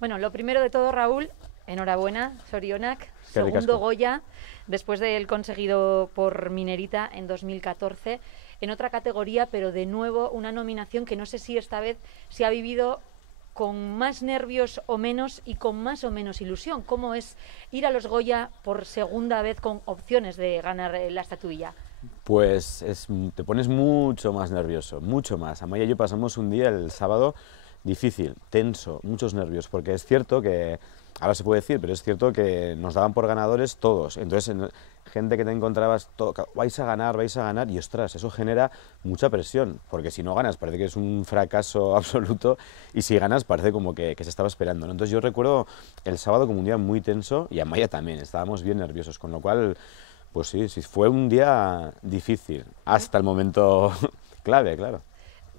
Bueno, lo primero de todo, Raúl, enhorabuena, Zorionak, segundo Goya, después del conseguido por Minerita en 2014, en otra categoría, pero de nuevo una nominación que no sé si esta vez se ha vivido con más nervios o menos y con más o menos ilusión. ¿Cómo es ir a los Goya por segunda vez con opciones de ganar la estatuilla? Pues te pones mucho más nervioso, mucho más. Amaya y yo pasamos un día el sábado difícil, tenso, muchos nervios, porque es cierto que, ahora se puede decir, pero es cierto que nos daban por ganadores todos. Entonces, gente que te encontrabas, vais a ganar, y ostras, eso genera mucha presión, porque si no ganas parece que es un fracaso absoluto, y si ganas parece como que se estaba esperando, ¿no? Entonces yo recuerdo el sábado como un día muy tenso, y Amaya también, estábamos bien nerviosos, con lo cual, pues sí, fue un día difícil, hasta el momento clave, claro.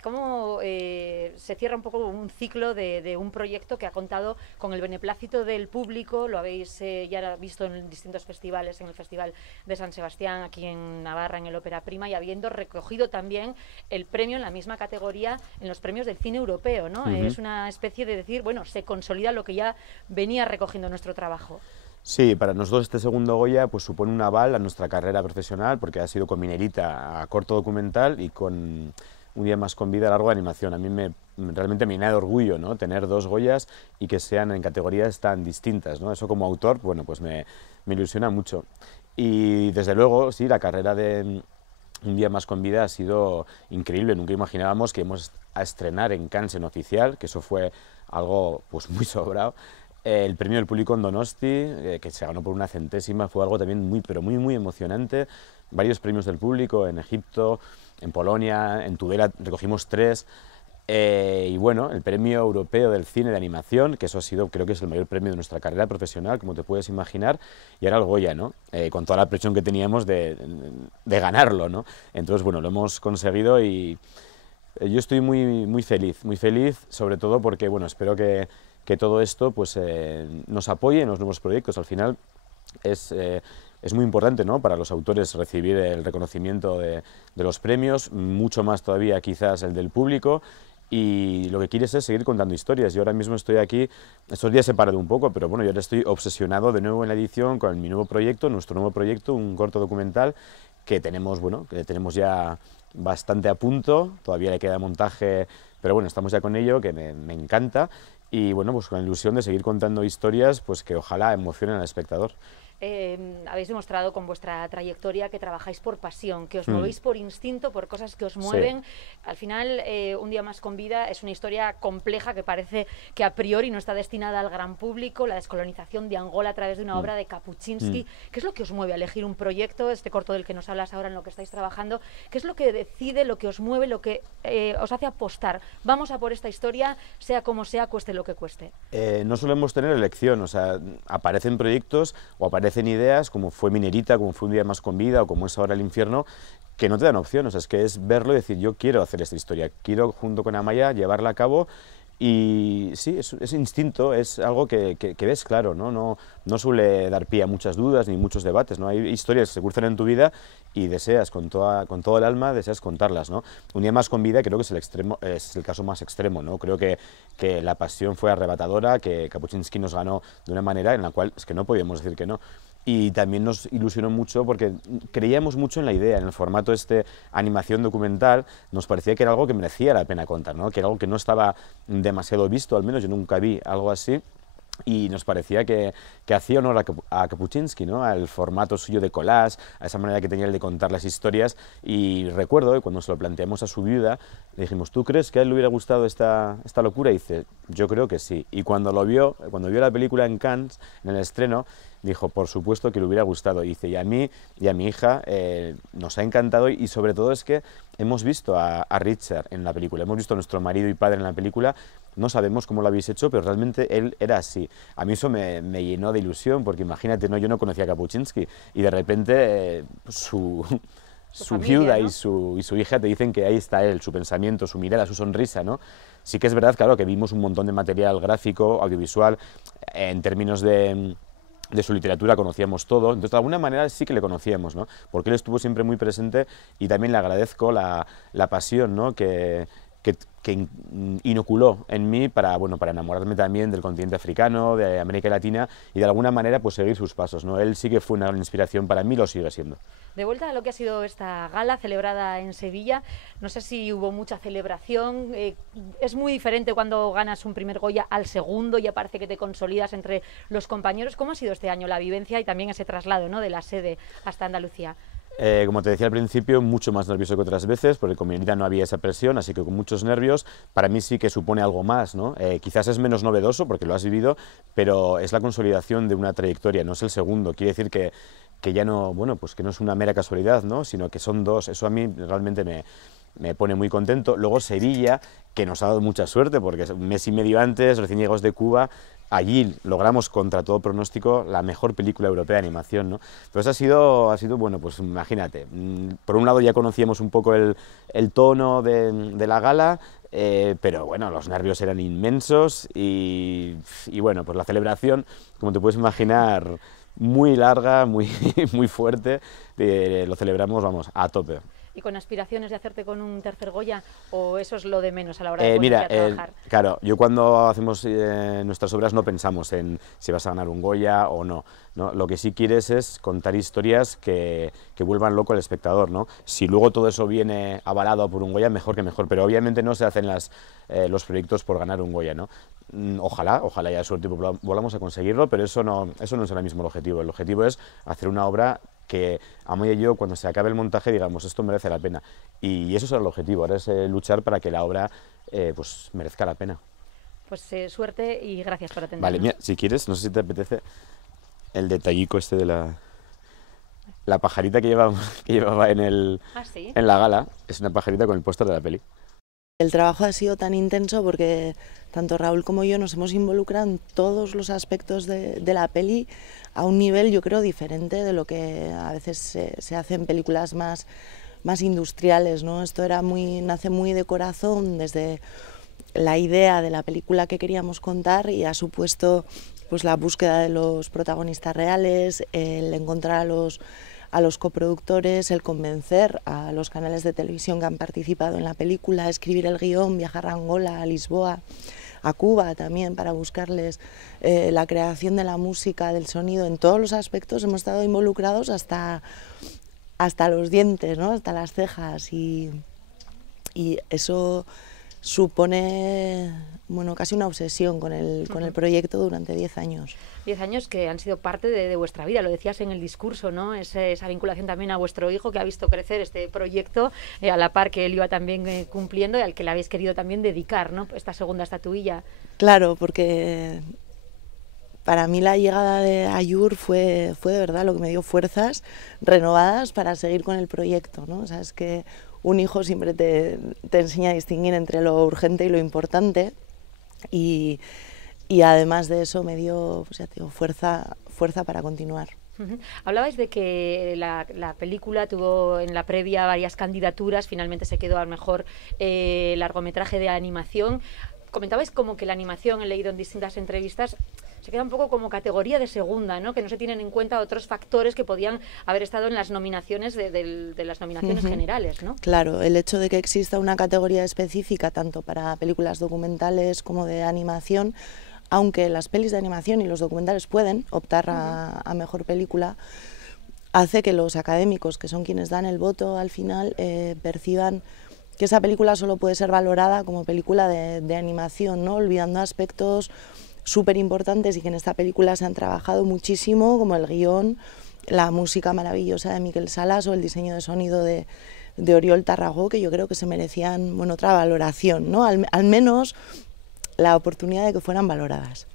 ¿Cómo se cierra un poco un ciclo de un proyecto que ha contado con el beneplácito del público? Lo habéis ya visto en distintos festivales, en el Festival de San Sebastián, aquí en Navarra, en el Ópera Prima, y habiendo recogido también el premio en la misma categoría en los premios del cine europeo, ¿no? Es una especie de decir, bueno, se consolida lo que ya venía recogiendo nuestro trabajo. Sí, para nosotros este segundo Goya pues supone un aval a nuestra carrera profesional, porque ha sido con Minerita a corto documental y con Un día más con vida, largo de animación. A mí realmente me llena de orgullo, ¿no?, tener dos Goyas y que sean en categorías tan distintas, ¿no? Eso como autor, bueno, pues me ilusiona mucho. Y desde luego, sí, la carrera de Un día más con vida ha sido increíble. Nunca imaginábamos que íbamos a estrenar en Cannes en oficial, que eso fue algo pues muy sobrado. El premio del público en Donosti, que se ganó por una centésima, fue algo también muy emocionante. Varios premios del público en Egipto, en Polonia, en Tudela recogimos 3. Y bueno, el premio europeo del cine de animación, que eso ha sido, creo que es el mayor premio de nuestra carrera profesional, como te puedes imaginar, y ahora el Goya, ¿no? Con toda la presión que teníamos de ganarlo, ¿no? Entonces, bueno, lo hemos conseguido y yo estoy muy feliz, sobre todo porque, bueno, espero que todo esto pues, nos apoye en los nuevos proyectos. Al final es muy importante, ¿no?, para los autores recibir el reconocimiento de los premios, mucho más todavía quizás el del público, y lo que quieres es seguir contando historias. Yo ahora mismo estoy aquí, estos días he parado un poco, pero bueno, yo ahora estoy obsesionado de nuevo en la edición con mi nuevo proyecto, nuestro nuevo proyecto, un corto documental que tenemos, bueno, que tenemos ya bastante a punto, todavía le queda montaje, pero bueno, estamos ya con ello, que me encanta, y bueno, pues con la ilusión de seguir contando historias pues que ojalá emocionen al espectador. Habéis demostrado con vuestra trayectoria que trabajáis por pasión, que os movéis por instinto, por cosas que os mueven. Sí. Al final, Un día más con vida es una historia compleja que parece que a priori no está destinada al gran público, la descolonización de Angola a través de una obra de Kapuczynski. ¿Qué es lo que os mueve a elegir un proyecto, este corto del que nos hablas ahora, en lo que estáis trabajando? ¿Qué es lo que decide, lo que os mueve, lo que os hace apostar? Vamos a por esta historia, sea como sea, cueste lo que cueste. No solemos tener elección, o sea, aparecen proyectos o aparecen ideas, como fue Minerita, como fue Un día más con vida, o como es ahora El infierno, que no te dan opción. O sea, es que es verlo y decir, yo quiero hacer esta historia, quiero junto con Amaya llevarla a cabo. Y sí, es instinto, es algo que ves claro, ¿no? No suele dar pie a muchas dudas ni muchos debates, ¿no? Hay historias que se cruzan en tu vida y deseas con todo el alma, deseas contarlas, ¿no? Un día más con vida creo que es el caso más extremo, ¿no? Creo que la pasión fue arrebatadora, que Kapuczynski nos ganó de una manera en la cual es que no podíamos decir que no. Y también nos ilusionó mucho porque creíamos mucho en la idea, en el formato animación documental, nos parecía que era algo que merecía la pena contar, ¿no?, que era algo que no estaba demasiado visto, al menos yo nunca vi algo así, y nos parecía que hacía honor a Kapuczynski, ¿no?, al formato suyo de collage, a esa manera que tenía el de contar las historias. Y recuerdo, cuando se lo planteamos a su viuda, le dijimos, ¿tú crees que a él le hubiera gustado esta locura? Y dice, yo creo que sí. Y cuando vio la película en Cannes, en el estreno, dijo, por supuesto que le hubiera gustado. Y dice, y a mí y a mi hija nos ha encantado, y sobre todo es que hemos visto a Richard en la película, hemos visto a nuestro marido y padre en la película, no sabemos cómo lo habéis hecho, pero realmente él era así. A mí eso me llenó de ilusión, porque imagínate, ¿no?, yo no conocía a Kapuczynski y de repente su familia, viuda, ¿no?, y su hija te dicen que ahí está él, su pensamiento, su mirada, su sonrisa, ¿no? Sí que es verdad, claro, que vimos un montón de material gráfico, audiovisual, en términos de su literatura conocíamos todo, entonces de alguna manera sí que le conocíamos, ¿no?, porque él estuvo siempre muy presente, y también le agradezco la pasión, ¿no?, que que inoculó en mí para, bueno, para enamorarme también del continente africano, de América Latina y de alguna manera pues seguir sus pasos, ¿no? Él sí que fue una gran inspiración para mí, lo sigue siendo. De vuelta a lo que ha sido esta gala celebrada en Sevilla, no sé si hubo mucha celebración, es muy diferente cuando ganas un primer Goya al segundo, ya parece que te consolidas entre los compañeros. ¿Cómo ha sido este año la vivencia y también ese traslado, ¿no?, de la sede hasta Andalucía? Como te decía al principio, mucho más nervioso que otras veces, porque con Minerita no había esa presión, así que con muchos nervios. Para mí sí que supone algo más, ¿no? Quizás es menos novedoso porque lo has vivido, pero es la consolidación de una trayectoria, no es el segundo. Quiere decir que ya no, bueno, pues que no es una mera casualidad, ¿no?, sino que son dos. Eso a mí realmente me pone muy contento. Luego Sevilla, que nos ha dado mucha suerte, porque un mes y medio antes, recién llegados de Cuba, allí logramos contra todo pronóstico la mejor película europea de animación, ¿no? Pues ha sido, bueno, pues imagínate, por un lado ya conocíamos un poco el tono de la gala, pero bueno, los nervios eran inmensos y bueno, pues la celebración, como te puedes imaginar, muy larga, muy fuerte, lo celebramos, vamos, a tope. ¿Y con aspiraciones de hacerte con un tercer Goya o eso es lo de menos a la hora de ponerte a trabajar? Claro, yo cuando hacemos nuestras obras no pensamos en si vas a ganar un Goya o no, ¿no? Lo que sí quieres es contar historias que vuelvan loco al espectador, ¿no? Si luego todo eso viene avalado por un Goya, mejor que mejor, pero obviamente no se hacen los proyectos por ganar un Goya, ¿no? Ojalá haya suerte y volvamos a conseguirlo, pero eso no es ahora mismo el objetivo. El objetivo es hacer una obra que Amaya y yo, cuando se acabe el montaje, digamos, esto merece la pena. Y eso será el objetivo, ahora es luchar para que la obra pues merezca la pena. Pues suerte y gracias por atendernos. Vale, mira, si quieres, no sé si te apetece el detallico este de la pajarita que llevaba en la gala, es una pajarita con el póster de la peli. El trabajo ha sido tan intenso porque tanto Raúl como yo nos hemos involucrado en todos los aspectos de la peli a un nivel, yo creo, diferente de lo que a veces se hace en películas más industriales, ¿no? Esto nace muy de corazón, desde la idea de la película que queríamos contar, y ha supuesto pues la búsqueda de los protagonistas reales, el encontrar a los coproductores, el convencer a los canales de televisión que han participado en la película, escribir el guión, viajar a Angola, a Lisboa, a Cuba también para buscarles la creación de la música, del sonido. En todos los aspectos hemos estado involucrados hasta los dientes, ¿no?, hasta las cejas, y eso supone, bueno, casi una obsesión con el proyecto durante 10 años. 10 años que han sido parte de vuestra vida, lo decías en el discurso, ¿no? Esa vinculación también a vuestro hijo, que ha visto crecer este proyecto a la par que él iba también cumpliendo, y al que le habéis querido también dedicar, ¿no?, esta segunda estatuilla. Claro, porque para mí la llegada de Ayur fue de verdad lo que me dio fuerzas renovadas para seguir con el proyecto, ¿no? O sea, es que un hijo siempre te enseña a distinguir entre lo urgente y lo importante, y además de eso me dio, pues ya te digo, fuerza para continuar. Hablabais de que la película tuvo en la previa varias candidaturas, finalmente se quedó al mejor largometraje de animación. Comentabais como que la animación, he leído en distintas entrevistas, se queda un poco como categoría de segunda, ¿no?, que no se tienen en cuenta otros factores que podían haber estado en las nominaciones de las nominaciones generales, ¿no? Claro, el hecho de que exista una categoría específica tanto para películas documentales como de animación, aunque las pelis de animación y los documentales pueden optar a mejor película, hace que los académicos, que son quienes dan el voto al final, perciban que esa película solo puede ser valorada como película de animación, ¿no?, olvidando aspectos súper importantes y que en esta película se han trabajado muchísimo, como el guión, la música maravillosa de Miquel Salas o el diseño de sonido de Oriol Tarragó, que yo creo que se merecían, bueno, otra valoración, ¿no?, al menos la oportunidad de que fueran valoradas.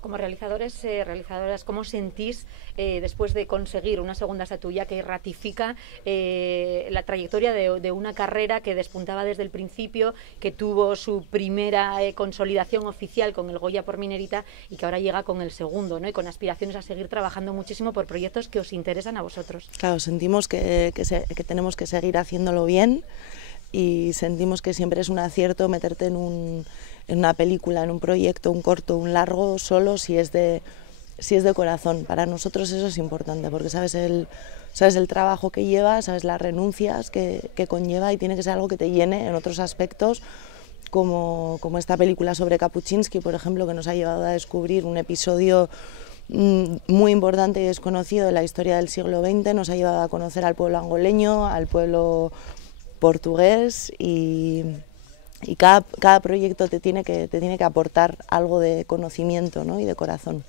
Como realizadores, realizadoras, ¿cómo sentís después de conseguir una segunda estatuilla que ratifica la trayectoria de una carrera que despuntaba desde el principio, que tuvo su primera consolidación oficial con el Goya por Minerita y que ahora llega con el segundo, ¿no?, y con aspiraciones a seguir trabajando muchísimo por proyectos que os interesan a vosotros? Claro, sentimos que tenemos que seguir haciéndolo bien, y sentimos que siempre es un acierto meterte en una película, en un proyecto, un corto, un largo, solo si es de corazón. Para nosotros eso es importante, porque sabes el trabajo que lleva, sabes las renuncias que conlleva, y tiene que ser algo que te llene en otros aspectos, como esta película sobre Kapuczynski, por ejemplo, que nos ha llevado a descubrir un episodio muy importante y desconocido de la historia del siglo XX, nos ha llevado a conocer al pueblo angoleño, al pueblo portugués, y cada proyecto te tiene que aportar algo de conocimiento, ¿no? Y de corazón.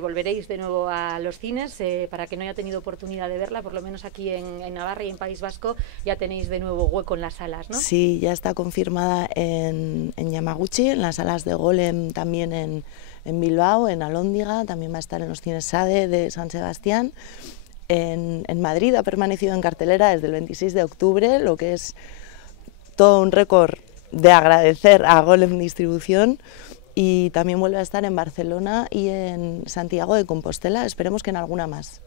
Volveréis de nuevo a los cines, para que no haya tenido oportunidad de verla, por lo menos aquí en Navarra y en País Vasco ya tenéis de nuevo hueco en las salas, ¿no? Sí, ya está confirmada en Yamaguchi, en las salas de Golem, también en Bilbao, en Alhóndiga, también va a estar en los cines Sade de San Sebastián. En Madrid ha permanecido en cartelera desde el 26 de octubre, lo que es todo un récord de agradecer a Golem Distribución, y también vuelve a estar en Barcelona y en Santiago de Compostela, esperemos que en alguna más.